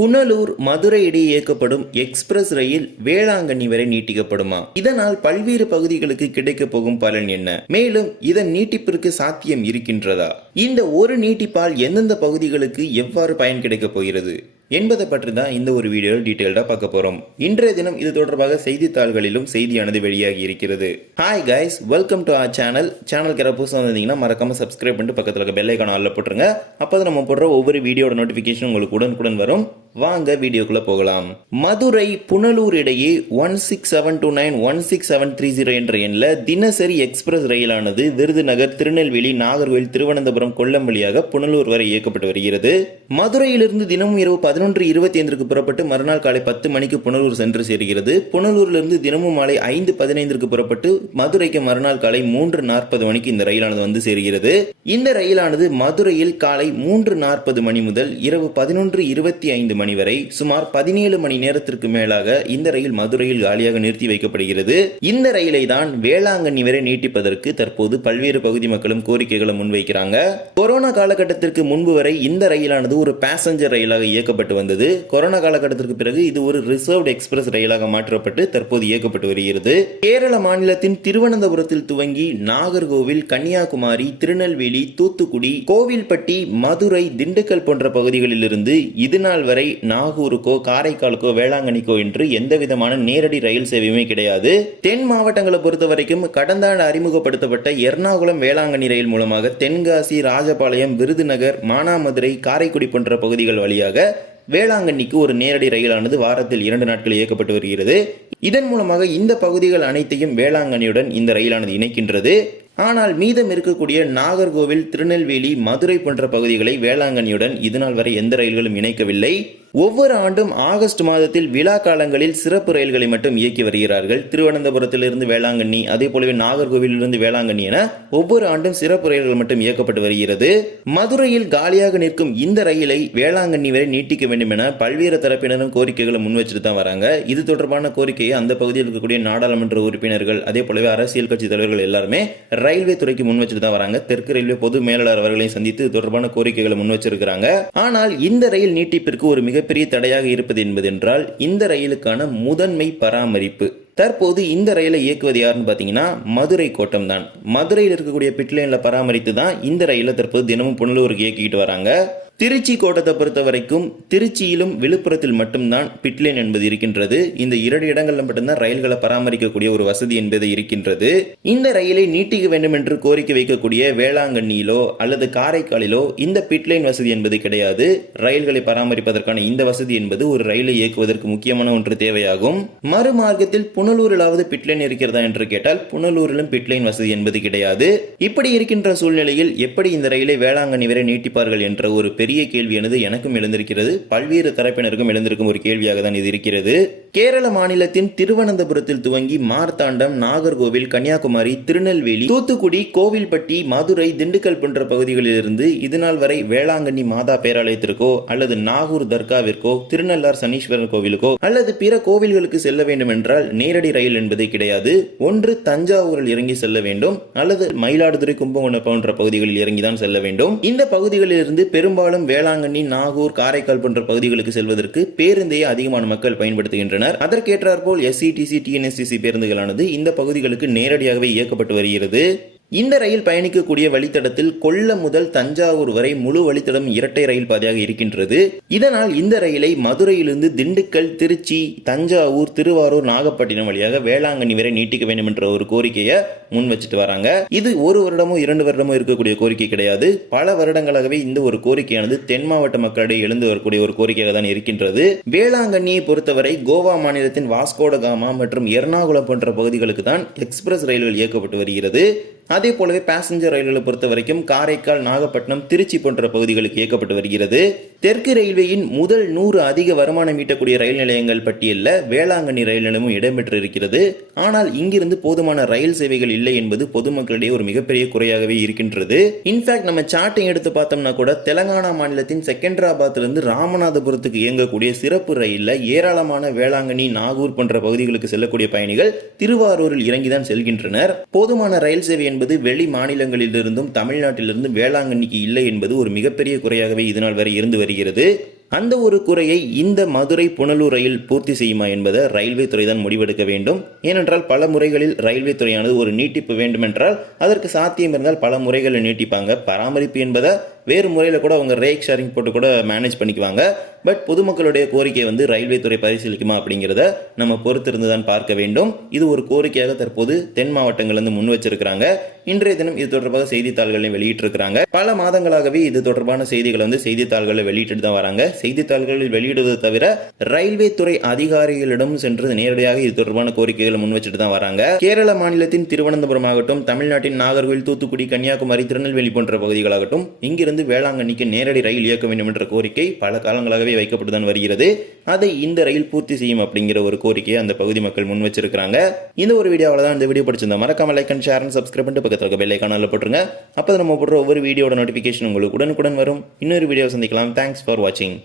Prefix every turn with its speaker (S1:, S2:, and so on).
S1: புனலூர் மதுரை இடையே இயக்கப்படும் எக்ஸ்பிரஸ் ரயில் வேளாங்கண்ணி வரை நீட்டிக்கப்படுமா இதனால் பல்வேறு பகுதிகளுக்கு கிடைக்க போகும் பலன் என்ன மேலும் இதன் நீட்டிப்பிற்கு சாத்தியம் இருக்கின்றதா இந்த ஒரு நீட்டிப்பால் எந்தெந்த பகுதிகளுக்கு எவ்வாறு பயன் கிடைக்க போகிறது என்பதை பற்றி தான் இந்த ஒரு வீடியோவில் டீட்டெயில்டாக பார்க்க போகிறோம் இன்றைய தினம் இது தொடர்பாக செய்தித்தாள்களிலும் செய்தியானது வெளியாகி இருக்கிறது hi guys welcome to R channel channel யாராவது புதுசாக வந்திருந்தீங்கன்னா மறக்காமல் சப்ஸ்கிரைப் பண்ணிட்டு பக்கத்தில் இருக்க பெல்லைக்கான ஆளில் போட்டுருங்க அப்போ நம்ம போடுற ஒவ்வொரு வீடியோட நோட்டிஃபிகேஷன் உங்களுக்கு உடனுக்குடன் வரும் வாங்க வீடியோக்குள்ள போகலாம் மதுரை புனலூர் இடையே one six seven two nine one six seven three zero என்ற எண்ணில் தினசரி எக்ஸ்பிரஸ் ரயிலானது விருதுநகர் திருநெல்வேலி நாகர்கோவில் திருவனந்தபுரம் கொல்லம் வழியாக புனலூர் வரை இயக்கப்பட்டு வருகிறது மதுரையிலிருந்து தினமும் இரவு பதினொன்று இருபத்தி ஐந்திற்கு புறப்பட்டு மறுநாள் காலை பத்து மணிக்கு புனலூர் சென்று சேர்கிறது புனலூரிலிருந்து தினமும் மாலை ஐந்து பதினைந்திற்கு புறப்பட்டு மதுரைக்கு மறுநாள் காலை மூன்று நாற்பது மணிக்கு இந்த ரயிலானது வந்து சேர்கிறது இந்த ரயிலானது மதுரையில் காலை மூன்று நாற்பது மணி முதல் இரவு பதினொன்று இருபத்தி ஐந்து மணி வரை சுமார் பதினேழு மணி நேரத்திற்கு மேலாக இந்த ரயில் மதுரையில் காலியாக நிறுத்தி வைக்கப்படுகிறது இந்த ரயிலை தான் வேளாங்கண்ணி வரை நீட்டிப்பதற்கு தற்போது பல்வேறு பகுதி மக்களும் கோரிக்கைகளை முன்வைக்கிறாங்க கொரோனா காலகட்டத்திற்கு முன்பு வரை இந்த ரயிலானது ஒரு பேசஞ்சர் ரயிலாக இயக்கப்பட்டு வந்தது கொரோனா காலகட்டத்திற்கு பிறகு இது ஒரு ரிசர்வ்ட் எக்ஸ்பிரஸ் ரயிலாக மாற்றப்பட்டு தற்போது இயக்கப்பட்டு வருகிறது கேரள மாநிலத்தின் திருவனந்தபுரத்தில் துவங்கி நாகர்கோவில் கன்னியாகுமரி திருநெல்வேலி தூத்துக்குடி கோவில்பட்டி மதுரை திண்டுக்கல் போன்ற பகுதிகளிலிருந்து இதுநாள் வரை நாகூருக்கோ காரைக்காலுக்கோ வேளாங்கண்ணிக்கோ என்று எந்த விதமான நேரடி ரயில் சேவையுமே கிடையாது தென் மாவட்டங்களை பொறுத்த வரைக்கும் கடந்த ஆண்டு அறிமுகப்படுத்தப்பட்ட எர்ணாகுளம் வேளாங்கண்ணி ரயில் மூலமாக தென்காசி ராஜபாளையம் விருதுநகர் மானாமதுரை காரைக்குடி போன்ற பகுதிகள் வழியாக வேளாங்கண்ணிக்கு ஒரு நேரடி ரயிலானது வாரத்தில் இரண்டு நாட்கள் இயக்கப்பட்டு வருகிறது இதன் மூலமாக இந்த பகுதிகள் அனைத்தையும் வேளாங்கண்ணியுடன் இந்த ரயிலானது இணைக்கின்றது ஆனால் மீதம் இருக்கக்கூடிய நாகர்கோவில் திருநெல்வேலி மதுரை போன்ற பகுதிகளை வேளாங்கண்ணியுடன் இதுநாள் வரை எந்த ரயில்களும் இணைக்கவில்லை ஒவ்வொரு ஆண்டும் ஆகஸ்ட் மாதத்தில் விழா காலங்களில் சிறப்பு ரயில்களை மட்டும் இயக்கி வருகிறார்கள் திருவனந்தபுரத்திலிருந்து வேளாங்கண்ணி அதே போலவே நாகர்கோவிலிருந்து வேளாங்கண்ணி என ஒவ்வொரு ஆண்டும் சிறப்பு ரயில்கள் மட்டும் இயக்கப்பட்டு வருகிறது மதுரையில் காலியாக நிற்கும் இந்த ரயிலை வேளாங்கண்ணி வரை நீட்டிக்க வேண்டும் என பல்வேறு தரப்பினரும் கோரிக்கைகளை முன்வச்சுட்டு தான் வராங்க இது தொடர்பான கோரிக்கையை அந்த பகுதியில் இருக்கக்கூடிய நாடாளுமன்ற உறுப்பினர்கள் அதே போலவே அரசியல் கட்சி தலைவர்கள் எல்லாருமே ரயில்வே துறைக்கு முன் வச்சுட்டு தான் வராங்க தெற்கு ரயில்வே பொது மேலாளர் அவர்களையும் சந்தித்து தொடர்பான கோரிக்கைகளை முன் வச்சிருக்கிறாங்க ஆனால் இந்த ரயில் நீட்டிப்பிற்கு ஒரு மிக மிகப்பெரிய தடையாக இருப்பது என்பதென்றால் இந்த ரயிலுக்கான முதன்மை பராமரிப்பு தற்போது இந்த ரயிலை இயக்குவது யாருன்னு பார்த்தீங்கன்னா மதுரை கோட்டம் தான் மதுரையில் இருக்கக்கூடிய பிட்லைனில் பராமரித்து தான் இந்த ரயிலை தற்போது தினமும் புனலூருக்கு இயக்கிக்கிட்டு வராங்க திருச்சி கோட்டத்தை பொறுத்த வரைக்கும் திருச்சியிலும் விழுப்புரத்தில் மட்டும்தான் பிட்லைன் என்பது இருக்கின்றது இந்த இரண்டு இடங்களில் மட்டும்தான் ரயில்களை பராமரிக்கக்கூடிய ஒரு வசதி என்பது இருக்கின்றது இந்த ரயிலை நீட்டிக்க வேண்டும் என்று கோரிக்கை வைக்கக்கூடிய வேளாங்கண்ணியிலோ அல்லது காரைக்காலிலோ இந்த பிட்லைன் வசதி என்பது கிடையாது ரயில்களை பராமரிப்பதற்கான இந்த வசதி என்பது ஒரு ரயிலை இயக்குவதற்கு முக்கியமான ஒன்று தேவையாகும் மறுமார்க்கத்தில் புனலூரிலாவது பிட்லைன் இருக்கிறதா என்று கேட்டால் புனலூரிலும் பிட்லைன் வசதி என்பது கிடையாது இப்படி இருக்கின்ற சூழ்நிலையில் எப்படி இந்த ரயிலை வேளாங்கண்ணி வரை நீட்டிப்பார்கள் என்ற ஒரு பெரிய பெரிய கேள்வியானது எனக்கும் எழுந்திருக்கிறது பல்வேறு தரப்பினருக்கும் எழுந்திருக்கும் ஒரு கேள்வியாக தான் இது இருக்கிறது கேரள மாநிலத்தின் திருவனந்தபுரத்தில் துவங்கி மார்த்தாண்டம் நாகர்கோவில் கன்னியாகுமரி திருநெல்வேலி தூத்துக்குடி கோவில்பட்டி மதுரை திண்டுக்கல் போன்ற பகுதிகளிலிருந்து இதுநாள் வரை வேளாங்கண்ணி மாதா பேராலயத்திற்கோ அல்லது நாகூர் தர்காவிற்கோ திருநள்ளார் சனீஸ்வரர் கோவிலுக்கோ அல்லது பிற கோவில்களுக்கு செல்ல வேண்டும் என்றால் நேரடி ரயில் என்பதே கிடையாது ஒன்று தஞ்சாவூரில் இறங்கி செல்ல வேண்டும் அல்லது மயிலாடுதுறை கும்பகோணம் போன்ற பகுதிகளில் இறங்கிதான் செல்ல வேண்டும் இந்த பகுதிகளிலிருந்து பெரும்பாலும் வேளாங்கண்ணி நாகூர் காரைக்கால் போன்ற பகுதிகளுக்கு செல்வதற்கு பேருந்தையே அதிகமான மக்கள் பயன்படுத்துகின்றனர் வருகின்றனர் அதற்கேற்றாற்போல் எஸ்சிடிசி டிஎன்எஸ்டிசி e பேருந்துகளானது இந்த பகுதிகளுக்கு நேரடியாகவே இயக்கப்பட்டு வருகிறது இந்த ரயில் பயணிக்கக்கூடிய வழித்தடத்தில் கொல்லம் முதல் தஞ்சாவூர் வரை முழு வழித்தடம் இரட்டை ரயில் பாதையாக இருக்கின்றது இதனால் இந்த ரயிலை மதுரையிலிருந்து திண்டுக்கல் திருச்சி தஞ்சாவூர் திருவாரூர் நாகப்பட்டினம் வழியாக வேளாங்கண்ணி வரை நீட்டிக்க வேண்டும் என்ற ஒரு கோரிக்கையை முன் வச்சுட்டு வராங்க இது ஒரு வருடமோ இரண்டு வருடமோ இருக்கக்கூடிய கோரிக்கை கிடையாது பல வருடங்களாகவே இந்த ஒரு கோரிக்கையானது தென் மாவட்ட மக்களிடையே எழுந்து வரக்கூடிய ஒரு கோரிக்கையாக தான் இருக்கின்றது வேளாங்கண்ணியை பொறுத்தவரை கோவா மாநிலத்தின் வாஸ்கோடகாமா மற்றும் எர்ணாகுளம் போன்ற பகுதிகளுக்கு தான் எக்ஸ்பிரஸ் ரயில்கள் இயக்கப்பட்டு வருகிறது அதே போலவே பேசஞ்சர் ரயில்களை பொறுத்த வரைக்கும் காரைக்கால் நாகப்பட்டினம் திருச்சி போன்ற பகுதிகளுக்கு இயக்கப்பட்டு வருகிறது தெற்கு ரயில்வேயின் முதல் நூறு அதிக வருமானம் ஈட்டக்கூடிய ரயில் நிலையங்கள் பட்டியலில் வேளாங்கண்ணி ரயில் நிலையமும் இடம்பெற்று இருக்கிறது ஆனால் இங்கிருந்து போதுமான ரயில் சேவைகள் இல்லை என்பது பொதுமக்களிடையே ஒரு மிகப்பெரிய குறையாகவே இருக்கின்றது இன்ஃபேக்ட் நம்ம சாட்டை எடுத்து பார்த்தோம்னா கூட தெலங்கானா மாநிலத்தின் செகண்டராபாத்திலிருந்து ராமநாதபுரத்துக்கு இயங்கக்கூடிய சிறப்பு ரயிலில் ஏராளமான வேளாங்கண்ணி நாகூர் போன்ற பகுதிகளுக்கு செல்லக்கூடிய பயணிகள் திருவாரூரில் இறங்கிதான் செல்கின்றனர் போதுமான ரயில் சேவை என்பது வெளி மாநிலங்களிலிருந்தும் தமிழ்நாட்டிலிருந்தும் வேளாங்கண்ணிக்கு இல்லை என்பது ஒரு மிகப்பெரிய குறையாகவே இதனால் வரை இருந்து வருகிறது அந்த ஒரு குறையை இந்த மதுரை புனலூர் ரயில் பூர்த்தி செய்யுமா என்பதை ரயில்வே துறை தான் முடிவெடுக்க வேண்டும் ஏனென்றால் பல முறைகளில் ரயில்வே துறையானது ஒரு நீட்டிப்பு வேண்டுமென்றால் அதற்கு சாத்தியம் இருந்தால் பல முறைகளை நீட்டிப்பாங்க பராமரிப்பு என்பதை வேறு முறையில் கூட அவங்க ரேக் ஷேரிங் போட்டு கூட மேனேஜ் பண்ணிக்குவாங்க பட் பொதுமக்களுடைய கோரிக்கையை வந்து ரயில்வே துறை பரிசீலிக்குமா அப்படிங்கிறத நம்ம பொறுத்திருந்து தான் பார்க்க வேண்டும் இது ஒரு கோரிக்கையாக தற்போது தென் மாவட்டங்கள் வந்து முன் வச்சிருக்கிறாங்க இன்றைய தினம் இது தொடர்பாக செய்தித்தாள்களையும் வெளியிட்டிருக்கிறாங்க பல மாதங்களாகவே இது தொடர்பான செய்திகளை வந்து செய்தித்தாள்களில் வெளியிட்டு தான் வராங்க செய்தித்தாள்களில் வெளியிடுவது தவிர ரயில்வே துறை அதிகாரிகளிடம் சென்று நேரடியாக இது தொடர்பான கோரிக்கைகளை முன் வச்சுட்டு தான் வராங்க கேரள மாநிலத்தின் திருவனந்தபுரம் ஆகட்டும் தமிழ்நாட்டின் நாகர்கோவில் தூத்துக்குடி கன்னியாகுமரி திருநெல்வேலி போன்ற பகுதிகளாகட்டும் இங்கிருந்து சென்னையிலிருந்து வேளாங்கண்ணிக்கு நேரடி ரயில் இயக்க வேண்டும் என்ற கோரிக்கை பல காலங்களாகவே வைக்கப்பட்டுதான் வருகிறது அதை இந்த ரயில் பூர்த்தி செய்யும் அப்படிங்கிற ஒரு கோரிக்கையை அந்த பகுதி மக்கள் முன் வச்சிருக்காங்க இந்த ஒரு வீடியோவில் தான் இந்த வீடியோ பிடிச்சிருந்தா மறக்காம like and share and subscribe பண்ணிட்டு பக்கத்தில் இருக்க பெல் போட்டுருங்க அப்போ நம்ம போடுற ஒவ்வொரு வீடியோட நோட்டிஃபிகேஷன் உங்களுக்கு உடனுக்குடன் வரும் இன்னொரு வீடியோ சந்திக்கலாம் தேங்க்ஸ் ஃபார் வாட்சிங்